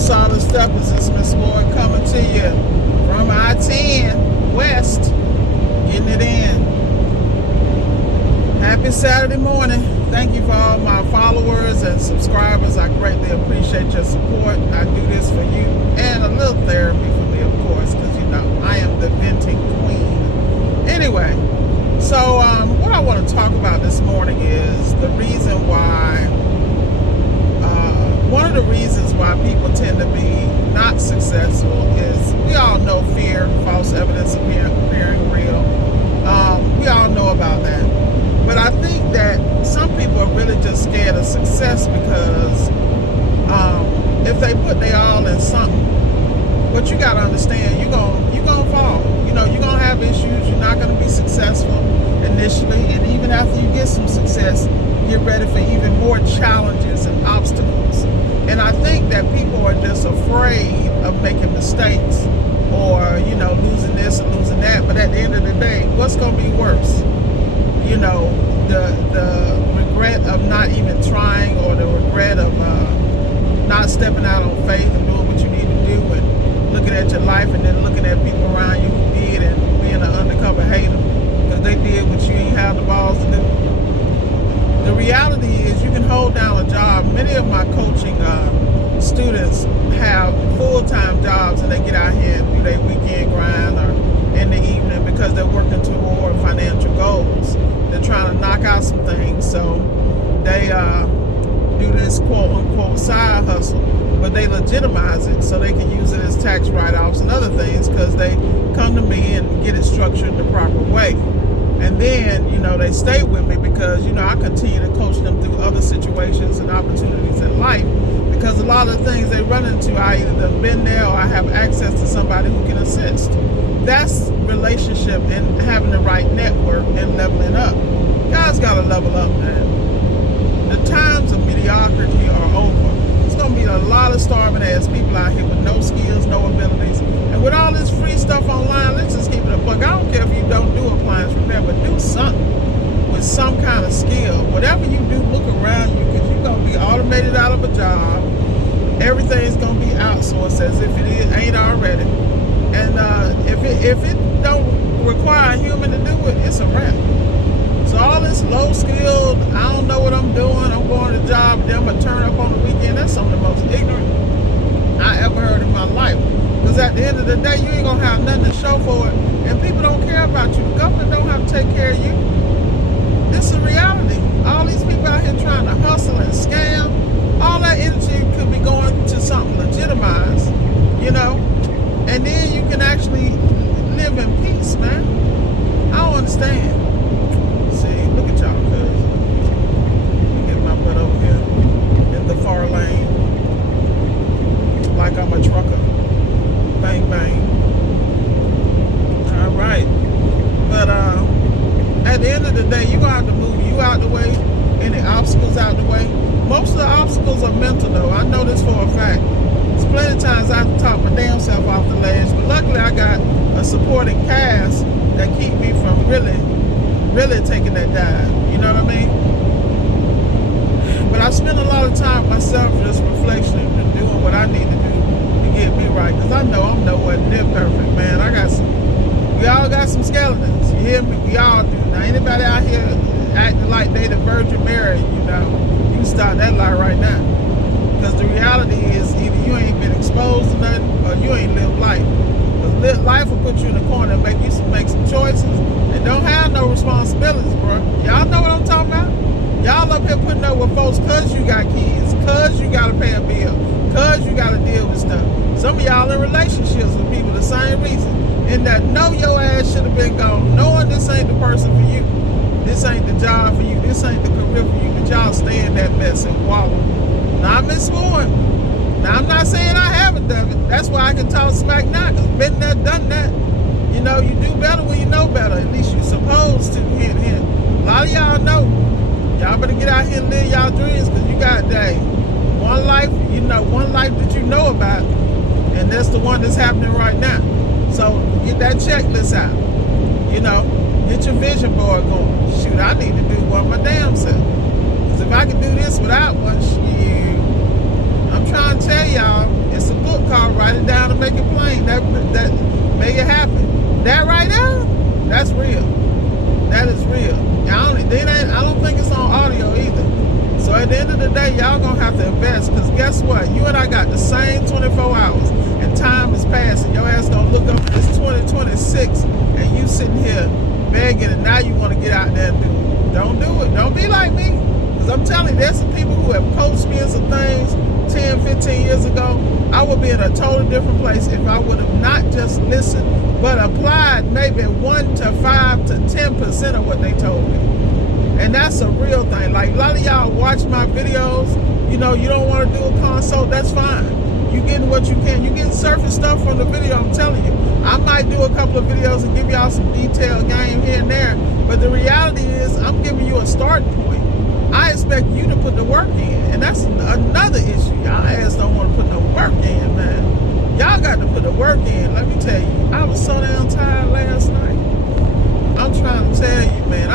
Solid Steppers. It's Miss Ward coming to you from I-10 West, getting it in. Happy Saturday morning. Thank you for all my followers and subscribers. I greatly appreciate your support. I do this for you and a little therapy for me, of course, because you know I am the venting queen. Anyway, so what I want to talk about this morning is the reason why, one of the reasons why people tend to be not successful is we all know fear, false evidence appearing real. We all know about that. But I think that some people are really just scared of success because if they put their all in something, but you got to understand, you're gonna fall. You know, you're gonna have issues. You're not gonna be successful initially, and even after you get some success, get ready for even more challenges and obstacles. And I think that people are just afraid of making mistakes or, you know, losing this and losing that. But at the end of the day, what's gonna be worse? You know, the regret of not even trying, or the regret of not stepping out on faith and doing what you need to do, and looking at your life and then looking at people around you who did and being an undercover hater because they did what you ain't have the balls to do. The reality is you can hold down a job. Many of my coaching students have full-time jobs and they get out here and do their weekend grind or in the evening because they're working toward financial goals. They're trying to knock out some things, so they do this quote-unquote side hustle, but they legitimize it so they can use it as tax write-offs and other things because they come to me and get it structured the proper way. And then, you know, they stay with me because, you know, I continue to coach them through other situations and opportunities in life because a lot of the things they run into, I either have been there or I have access to somebody who can assist. That's relationship and having the right network and leveling up. Guys got to level up, man. The times of mediocrity are over. It's going to be a lot of starving ass people out here with no skills, no abilities. And with all this free stuff online, let's just keep it a buck. I don't care if you don't do appliance repair, but do something with some kind of skill. Whatever you do, look around you because you're going to be automated out of a job. Everything's going to be outsourced as if it ain't already. And if it don't require a human to do it, it's a wrap. So all this low skilled, I don't know what I'm doing, I'm going to the job, then I'm going to turn up on the weekend, that's some of the most ignorant I ever heard in my life. Because at the end of the day, you ain't going to have nothing to show for it. And people don't care about you. The government don't have to take care of you. This is reality. All these people out here trying to hustle and scam, all that energy could be going to something legitimized, you know? And then you can actually live in peace, man. I don't understand. See, look at y'all, cuz. Get my butt over here in the far lane. Like I'm a trucker. Bang, bang. All right. But at the end of the day, you're going to have to move you out the way, any obstacles out the way. Most of the obstacles are mental, though. I know this for a fact. There's plenty of times I have to talk my damn self off the ledge, but luckily I got a supporting cast that keep me from really taking that dive. You know what I mean? But I spend a lot of time myself just reflection and doing what I need to do to get me right, because I know I'm nowhere near perfect, man. We all got some skeletons. You hear me? We all do. Now anybody out here acting like they the Virgin Mary, you know, you can start that lie right now. Because the reality is either you ain't been exposed to nothing or you ain't lived life. Because life will put you in the corner and make some choices and don't have no responsibilities, bro. Y'all know what I'm talking about? Y'all up here putting up with folks because you got kids, because you got to pay a bill, because you got to deal with stuff. Some of y'all in relationships with people the same reason. And that know your ass should have been gone, knowing this ain't the person for you. This ain't the job for you. This ain't the career for you. But y'all stay in that mess and wallow. Now, I'm Miss Ward. Now, I'm not saying I haven't done it. That's why I can talk smack now, because been there, done that. You know, you do better when you know better. At least you're supposed to. Hint, hint. A lot of y'all know. Y'all better get out here and live y'all dreams, because you got, one life, one life that you know about, and that's the one that's happening right now. So, get that checklist out. You know, get your vision board going. Shoot, I need to do one my damn self. Because if I can do this without one, I'm trying to tell y'all, it's a that make it happen. That right now, that's real. That is real. I don't think it's on audio either. So at the end of the day, y'all gonna have to invest, because guess what? You and I got the same 24 hours, and time is passing. Your ass gonna look up at this 2026, and you sitting here begging, and now you want to get out there and do it. Don't do it. Don't be like me. Because I'm telling you, there's some people who have coached me in some things 10, 15 years ago. I would be in a totally different place if I would have not just listened, but applied maybe 1 to 5 to 10% of what they told me. And that's a real thing. Like, a lot of y'all watch my videos, you know, you don't want to do a consult, that's fine. You getting what you can. You getting surface stuff from the video, I'm telling you. I might do a couple of videos and give y'all some detailed game here and there, but the reality is I'm giving you a starting point. I expect you to put the work in, and that's another issue. Y'all ass don't want to put no work in, man. Y'all got to put the work in. Let me tell you, I was so damn tired last night. I'm trying to tell you, man.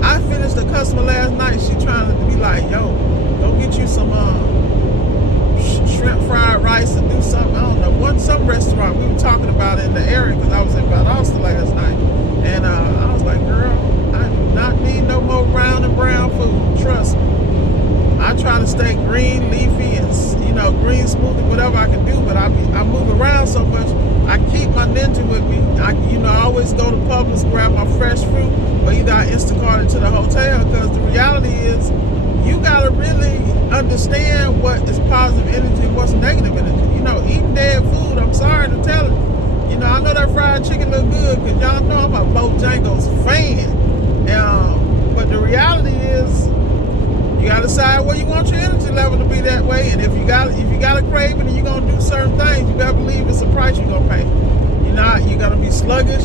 I finished a customer last night. She trying to be like, yo, go get you some shrimp fried rice and do something. I don't know. Some restaurant we were talking about in the area, because I was in Valdosta last night. And I was like, girl, I do not need no more round and brown food. Trust me. I try to stay green, leafy, and, you know, green smoothie, whatever I can do. But I move around so much. I keep my Ninja with me. I always go to Publix, grab my fresh fruit, or either I Instacart it to the hotel, because the reality is you got to really understand what is positive energy and what's negative energy. You know, eating dead food, I'm sorry to tell it. You know, I know that fried chicken look good, because y'all know I'm a Bojangles fan. But the reality is you got to decide where you want your energy level to be that way. And if you got a craving and you're going to do certain things, you better believe it's a price you're going to pay. You're going to be sluggish.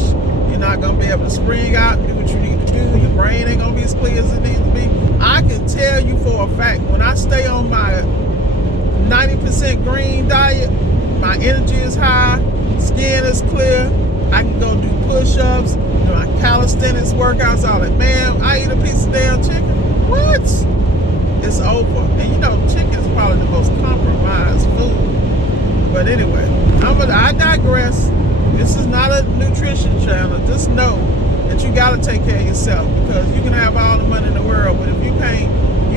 You're not going to be able to spring out and do what you need to do. Your brain ain't going to be as clear as it needs to be. I can tell you for a fact, when I stay on my 90% green diet, my energy is high, skin is clear, I can go do push-ups, do my calisthenics workouts, all that. Man, I eat a piece of damn chicken. What? It's over. And you know, chicken is probably the most compromised food. But anyway, I digress. This is not a nutrition channel. Just know that you got to take care of yourself, because you can have all the money in the world, but if you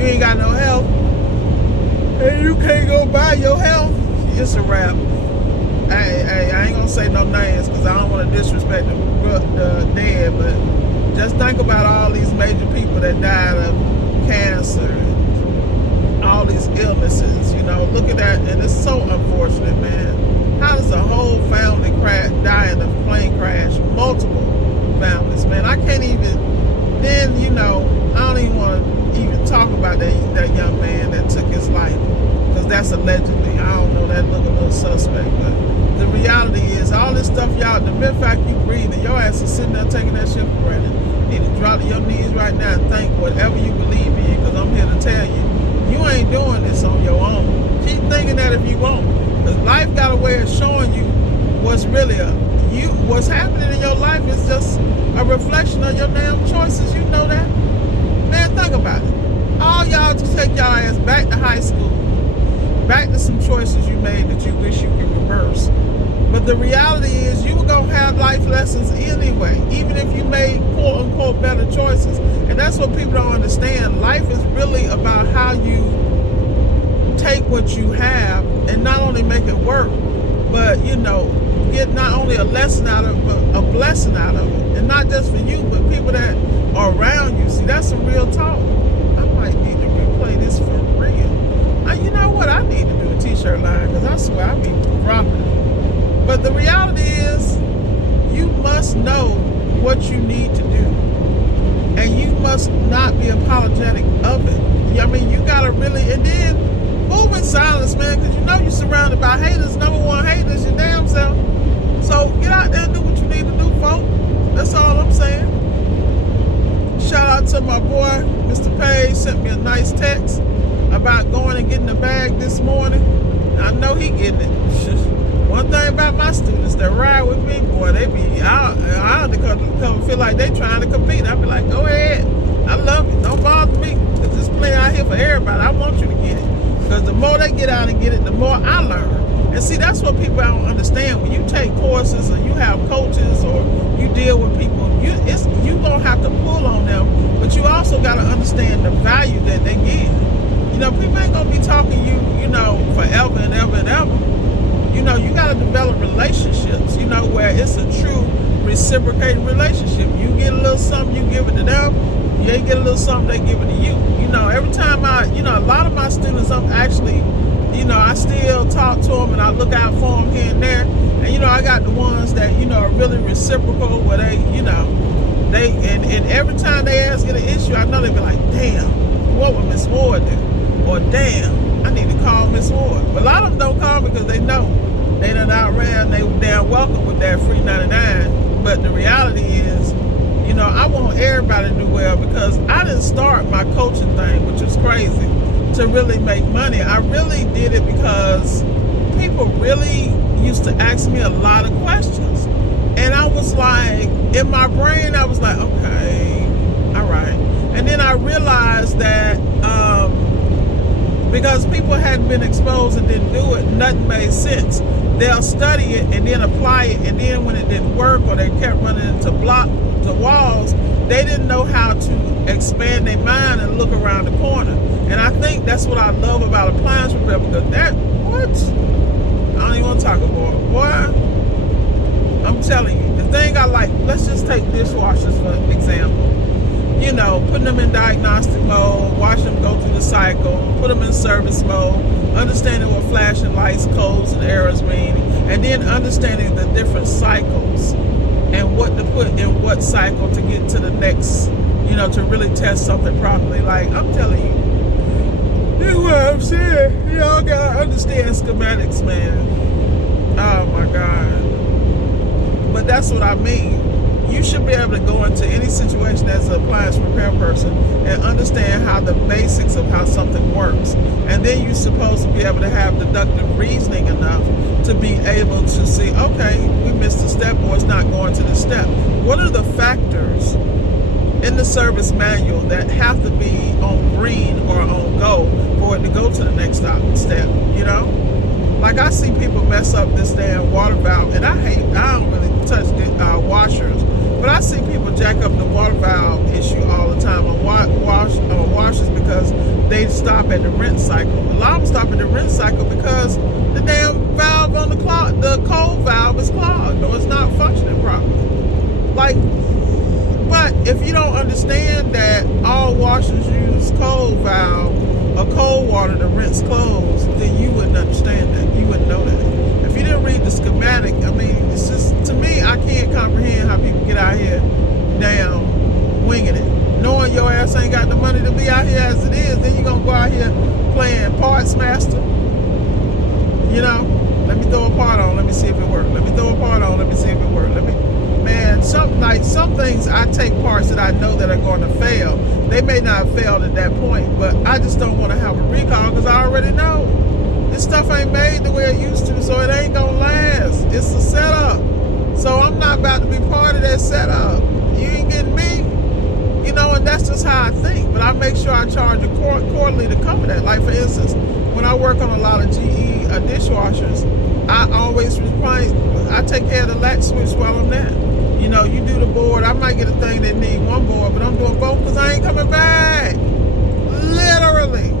ain't got no health, and you can't go buy your health, it's a wrap. I ain't gonna say no names, because I don't want to disrespect the dead, but just think about all these major people that died of cancer and all these illnesses. You know, look at that, and it's so unfortunate, man. How does a whole family die in a plane crash? Multiple families, man. I can't even. Then, you know, I don't even want to even talk about that young man that took his life, because that's allegedly. I don't know, that look a little suspect, but the reality is all this stuff, y'all, the mere fact you breathing, your ass is sitting there taking that shit for granted. You need to drop to your knees right now and think whatever you believe in, because I'm here to tell you, you ain't doing this on your own. Keep thinking that if you won't, because life got a way of showing you what's really what's happening in your life is just a reflection of your damn choices. You know that? Man, think about it. All y'all just take y'all ass back to high school, back to some choices you made that you wish you could reverse. But the reality is you were going to have life lessons anyway, even if you made quote-unquote better choices. And that's what people don't understand. Life is really about how you take what you have and not only make it work, but, you know, get not only a lesson out of it, but a blessing out of it. And not just for you, but people that are around you. See, that's some real talk. I might need to replay this for real. You know what? I need to do a t-shirt line, because I swear I be dropping it. But the reality is, you must know what you need to do. And you must not be apologetic of it. I mean, you got to really, and then move in silence, man, because you know you're surrounded by haters. Number one hater is your damn self. So get out there and do what you need to do, folks. That's all I'm saying. Shout out to my boy, Mr. Page, sent me a nice text about going and getting the bag this morning. I know he getting it. One thing about my students that ride with me, boy, they be, I undercover feel like they trying to compete. I be like, go ahead. I love it. Don't bother me, because this play out here for everybody. I want you to get it. Because the more they get out and get it, the more I learn. And see, that's what people don't understand. When you take courses or you have coaches or you deal with people, you gonna have to pull on them, but you also gotta understand the value that they give. You know, people ain't gonna be talking you know, forever and ever and ever. You know, you gotta develop relationships, you know, where it's a true reciprocating relationship. You get a little something, you give it to them. They get a little something, they give it to you. You know, every time you know, a lot of my students, I'm actually, you know, I still talk to them and I look out for them here and there. And, you know, I got the ones that, you know, are really reciprocal where they, you know, and every time they ask get an issue, I know they be like, damn, what would Miss Ward do? Or damn, I need to call Miss Ward. But a lot of them don't call because they know they done outran, they damn welcome with that free 99. But the reality is, you know, I want everybody to do well because I didn't start my coaching thing, which was crazy, to really make money. I really did it because people really used to ask me a lot of questions. And I was like, in my brain, I was like, okay, all right. And then I realized that because people hadn't been exposed and didn't do it, nothing made sense. They'll study it and then apply it, and then when it didn't work or they kept running into walls, they didn't know how to expand their mind and look around the corner. And I think that's what I love about appliance repair, because I don't even want to talk about it. Boy, I'm telling you, the thing I like, let's just take dishwashers for example. You know, putting them in diagnostic mode, watch them go through the cycle, put them in service mode, understanding what flashing lights, codes, and errors mean, and then understanding the different cycles and what to put in what cycle to get to the next, you know, to really test something properly. Like, I'm telling you, this is what I'm saying. Y'all gotta understand schematics, man. Oh my God. But that's what I mean. You should be able to go into any situation as an appliance repair person and understand how the basics of how something works. And then you're supposed to be able to have deductive reasoning enough to be able to see, okay, we missed a step or it's not going to the step. What are the factors in the service manual that have to be on green or on go for it to go to the next step, you know? Like, I see people mess up this damn water valve, and I don't really touch the washers, but I see people jack up the water valve issue all the time on washers because they stop at the rinse cycle. A lot of them stop at the rinse cycle because the damn valve on the cold valve is clogged or it's not functioning properly. Like, but if you don't understand that all washers use cold valve or cold water to rinse clothes, then you wouldn't understand that. You wouldn't know that. If you didn't read the schematic, I mean, it's just, to me, I can't comprehend how people get out here damn winging it. Knowing your ass ain't got the money to be out here as it is, then you're going to go out here playing parts master. You know, let me throw a part on, let me see if it works. Let me throw a part on, let me see if it works. Man, some things I take parts that I know that are going to fail. They may not have failed at that point, but I just don't want to have a recall because I already know this stuff ain't made the way it used to, so it ain't gonna last. It's a setup. So I'm not about to be part of that setup. You ain't getting me. You know, and that's just how I think. But I make sure I charge quarterly to cover that. Like, for instance, when I work on a lot of GE dishwashers, I always I take care of the latch switch while I'm there. You know, you do the board. I might get a thing that need one board, but I'm doing both because I ain't coming back. Literally.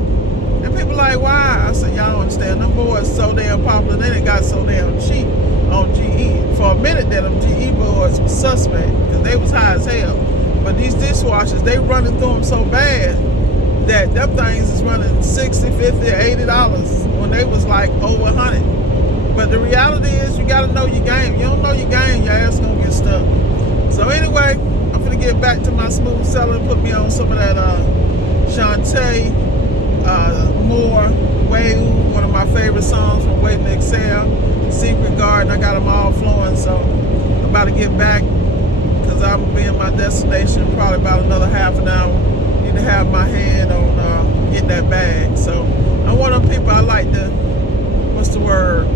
And people like, why? I said, y'all don't understand. Them boards so damn popular. They done got so damn cheap on GE. For a minute, them GE boards was suspect because they was high as hell. But these dishwashers, they running through them so bad that them things is running $60, $50, $80 when they was like over 100. But the reality is you got to know your game. You don't know your game, your ass going to get stuck. So anyway, I'm going to get back to my smooth selling. Put me on some of that Shantae Moore, Way, one of my favorite songs from Waiting to Excel, Secret Garden. I got them all flowing, so I'm about to get back because I'm going to be in my destination probably about another half an hour. Need to have my head on get that bag. So I'm one of them people I like to, what's the word?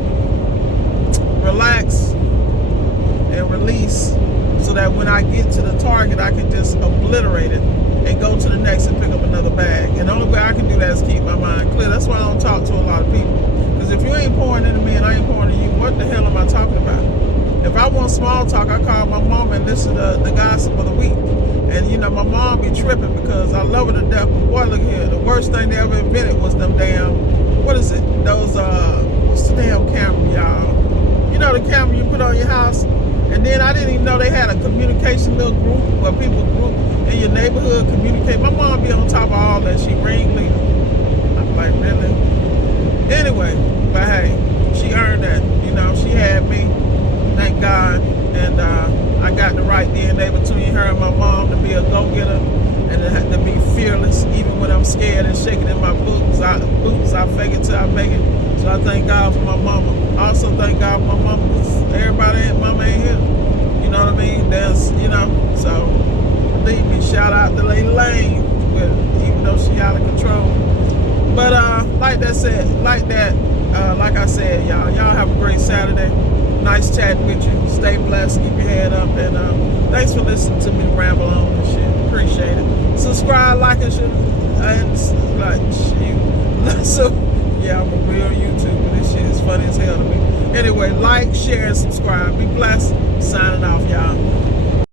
Relax and release so that when I get to the target, I can just obliterate it and go to the next and pick up another bag. And the only way I can do that is keep my mind clear. That's why I don't talk to a lot of people. Because if you ain't pouring into me and I ain't what the hell am I talking about? If I want small talk, I call my mom and listen to the gossip of the week. And you know, my mom be tripping because I love her to death. But boy, look here, the worst thing they ever invented was them damn, what is it? Those what's the damn camera, y'all? You know the camera you put on your house? And then I didn't even know they had a communication little group where people group in your neighborhood communicate. My mom be on top of all that. She ring leader. I'm like, really? Anyway, but hey, she earned that. You know, she had me. Thank God. And I got the right DNA between her and my mom to be a go-getter and to be fearless, even when I'm scared and shaking in my boots. I fake it till I make it. So I thank God for my mama. I also thank God for my mama because everybody, mama ain't here. You know what I mean? That's, you know, so believe me, shout out to Lady Lane, even though she out of control. But like I said, y'all have a great Saturday. Nice chatting with you. Stay blessed. Keep your head up. And thanks for listening to me ramble on and shit. Appreciate it. Subscribe, like, and shit. So, yeah, I'm a real YouTuber. This shit is funny as hell to me. Anyway, like, share, and subscribe. Be blessed. Signing off, y'all.